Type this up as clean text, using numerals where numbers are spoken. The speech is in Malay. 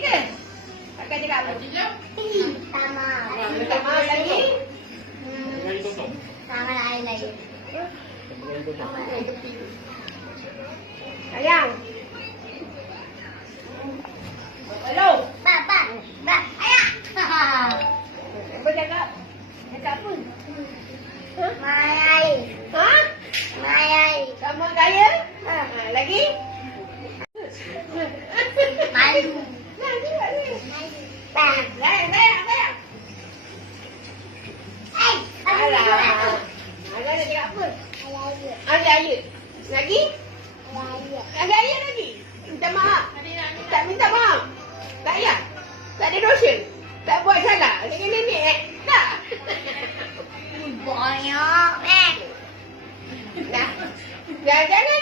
ke? Takkan cakap apa? Sama. Minta maaf lagi? Sama lain lagi. Sayang. Hello. Baba. Ayah. Apa cakap? Cakap apa? Mayai. Ha? Mayai. Sama kaya? Ha. Lagi? Malu. Lagi lagi. Bang. Sayang. Alah. Alah nak cakap apa? Ayah. Lagi? Ayah lagi? Minta maaf. Tak minta maaf. Tak payah. Tak ada dosa. Tak buat salah. Dengan nenek. Tak. Banyak. Nah. Jangan